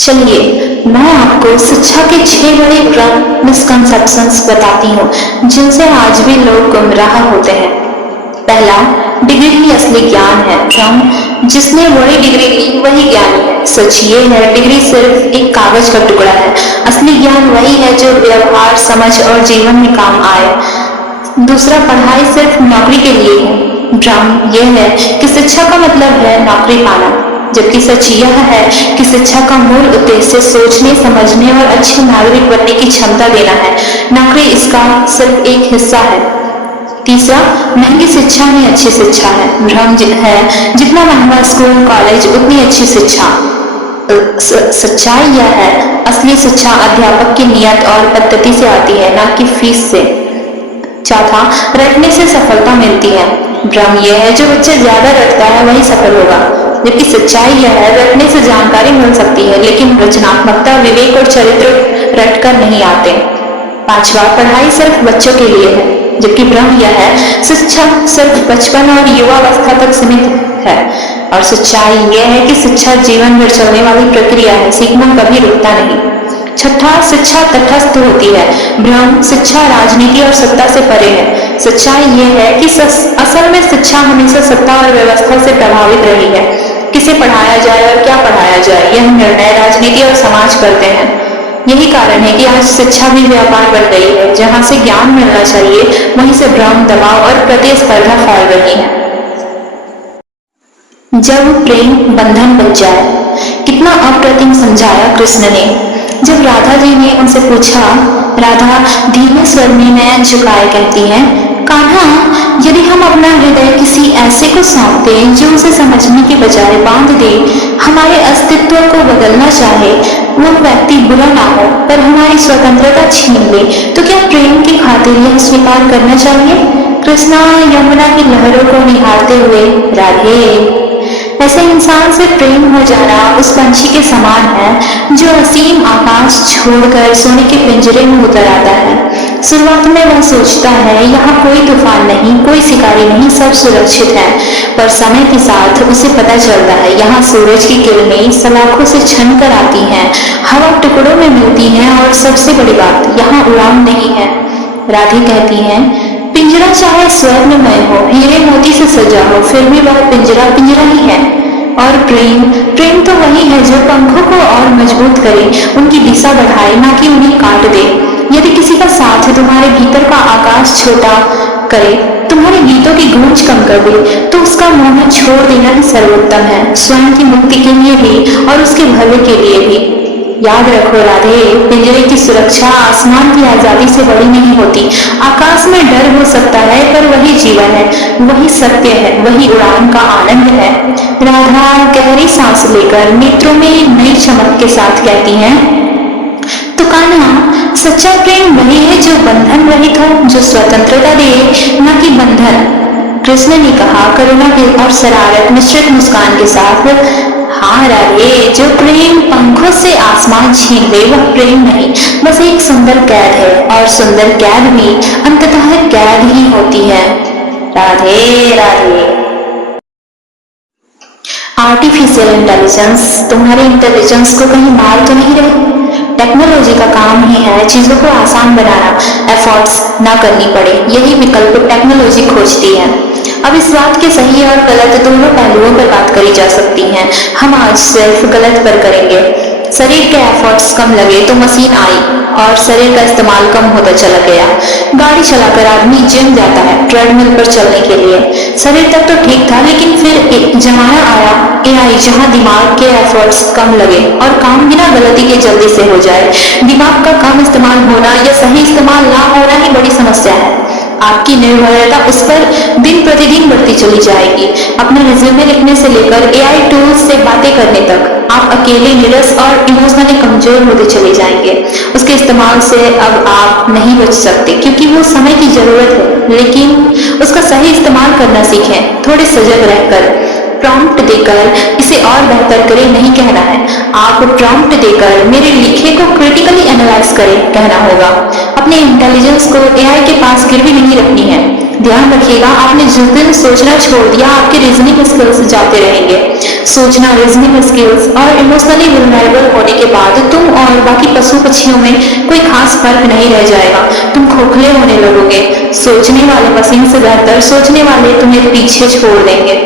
चलिए मैं आपको शिक्षा के 6 बड़े मिसकंसेप्शंस बताती हूँ जिनसे आज भी लोग गुमराह होते हैं। पहला, डिग्री ही असली ज्ञान है। हम जिसने बड़ी डिग्री ली वही ज्ञानी है। सच ये है, डिग्री सिर्फ एक कागज का टुकड़ा है। असली ज्ञान वही है जो व्यवहार, समझ और जीवन में काम आए। दूसरा, पढ़ाई सिर्फ नौकरी के लिए है। भ्रम यह है कि शिक्षा का मतलब है नौकरी पाना, जबकि सच यह है कि शिक्षा का मूल उद्देश्य सोचने, समझने और अच्छे नागरिक बनने की क्षमता देना है। नौकरी इसका सिर्फ एक हिस्सा है। तीसरा, महंगी शिक्षा ही अच्छी शिक्षा है। भ्रम है, जितना महंगा स्कूल कॉलेज उतनी अच्छी शिक्षा। सच्चाई यह है, असली शिक्षा अध्यापक की नियत और पद्धति से आती है, ना कि फीस से। चौथा, रटने से सफलता मिलती है। भ्रम यह है, जो बच्चा ज्यादा रटता है वही सफल होगा, जबकि सच्चाई यह है, रटने से जानकारी मिल सकती है लेकिन रचनात्मकता, विवेक और चरित्र रटकर नहीं आते। पांचवा, पढ़ाई सिर्फ बच्चों के लिए है, जबकि भ्रम यह है, शिक्षा सिर्फ बचपन और युवावस्था तक सीमित है। और सच्चाई यह है कि शिक्षा जीवन भर चलने वाली प्रक्रिया है, सीखना कभी रुकता नहीं। छठा, शिक्षा तटस्थ होती है। भ्रम, शिक्षा राजनीति और सत्ता से परे है। सच्चाई यह है कि असल में शिक्षा हमेशा सत्ता और व्यवस्था से प्रभावित रही है। किसे पढ़ाया जाए और क्या पढ़ाया जाए, यह निर्णय राजनीति और समाज करते हैं। यही कारण है कि आज शिक्षा भी व्यापार बन गई है। जहां से ज्ञान मिलना चाहिए वहीं से भ्रम, दबाव और प्रतिस्पर्धा फैल रही है। जब प्रेम बंधन बन जाए, कितना अप्रतिम समझाया कृष्ण ने। जब राधा जी ने उनसे पूछा, राधा धीमे स्वर में नयन झुकाए कहती है, कान्हा, यदि हम अपना हृदय किसी ऐसे को सौंप दें जो उसे समझने के बजाय बांध दे, हमारे अस्तित्व को बदलना चाहे, वह व्यक्ति बुरा ना हो पर हमारी स्वतंत्रता छीन ले, तो क्या प्रेम की खातिर यह स्वीकार करना चाहिए? कृष्णा यमुना की लहरों को निहारते हुए, राधे, ऐसे इंसान से प्रेम हो जाना उस पंछी के समान है जो असीम आकाश छोड़कर सोने के पिंजरे में उतर आता है। शुरुआत में वह सोचता है यहाँ कोई तूफान नहीं, कोई शिकारी नहीं, सब सुरक्षित है। पर समय के साथ उसे पता चलता है यहाँ सूरज की किरणें सलाखों से छन कर आती हैं, हवा टुकड़ों में मिलती है और सबसे बड़ी बात, यहाँ उड़ान नहीं है। राधे कहती है, पिंजरा चाहे स्वर्णमय हो, हीरे मोती से सजा हो, फिर भी वह पिंजरा पिंजरा ही है। और प्रेम तो वही है जो पंखों को और मजबूत करे, उनकी दिशा बढ़ाए, ना कि उन्हें काट दे। यदि किसी का साथ तुम्हारे भीतर का आकाश छोटा करे, तुम्हारे गीतों की गूंज कम कर दे, तो उसका मोह छोड़ देना ही सर्वोत्तम है, स्वयं की मुक्ति के लिए भी और उसके भले के लिए भी। याद रखो राधे, पिंजरे की सुरक्षा आसमान की आजादी से बड़ी नहीं होती। आकाश में डर हो सकता है पर वही जीवन है, वही सत्य है, वही उड़ान का आनंद है। राधा गहरी सांस लेकर नेत्रों में नई चमक के साथ कहती है, तो कान्हा, सच्चा प्रेम वही है जो बंधन रहित हो, जो स्वतंत्रता दे, न कि बंधन। कृष्ण ने कहा करुणा के और शरारत मिश्रित मुस्कान के साथ, हाँ राधे, जो प्रेम पंखों से आसमान छीन ले वह प्रेम नहीं, बस एक सुंदर कैद है, और सुंदर कैद भी अंततः कैद ही होती है। राधे राधे। आर्टिफिशियल इंटेलिजेंस तुम्हारे इंटेलिजेंस को कहीं मार तो नहीं रही? टेक्नोलॉजी का काम ही है चीजों को आसान बनाना, एफर्ट्स ना करनी पड़े, यही विकल्प टेक्नोलॉजी खोजती है। अब इस बात के सही और गलत दोनों पहलुओं पर बात करी जा सकती है। हम आज सिर्फ गलत पर करेंगे। शरीर के एफर्ट्स कम लगे तो मशीन आई और शरीर का इस्तेमाल कम होता चला गया। गाड़ी चलाकर आदमी जिम जाता है ट्रेडमिल पर चलने के लिए। शरीर तक तो ठीक था, लेकिन फिर एक जमाना आया एआई, जहां दिमाग के एफर्ट्स कम लगे और काम बिना गलती के जल्दी से हो जाए। दिमाग का कम इस्तेमाल होना या सही इस्तेमाल ना होना ही बड़ी समस्या है। आपकी निर्भरता उस पर दिन प्रतिदिन बढ़ती चली जाएगी। अपना रिज्यूमे लिखने से लेकर एआई टूल्स से बातें करने तक आप अकेले, निरस और इमोशनली कमजोर होते चले जाएंगे। उसके इस्तेमाल से अब आप नहीं बच सकते, क्योंकि वो समय की जरूरत है, लेकिन उसका सही इस्तेमाल करना सीखें, थोड़े सजग रहकर। प्रॉम्प्ट देकर इसे और बेहतर करें नहीं कहना है, आप प्रॉम्प्ट देकर मेरे लिखे को क्रिटिकली एनालाइज करें कहना होगा। अपने इंटेलिजेंस को एआई के पास गिरवी नहीं रखनी है। ध्यान रखिएगा, आपने जिस दिन सोचना छोड़ दिया आपके रीजनिंग स्किल्स जाते रहेंगे। सोचना, रीजनिंग स्किल्स और इमोशनली वल्नरेबल होने के बाद तुम और बाकी पशु पक्षियों में कोई खास फर्क नहीं रह जाएगा। तुम खोखले होने लगोगे। सोचने वाले मशीन से बेहतर सोचने वाले तुम्हें पीछे छोड़ देंगे।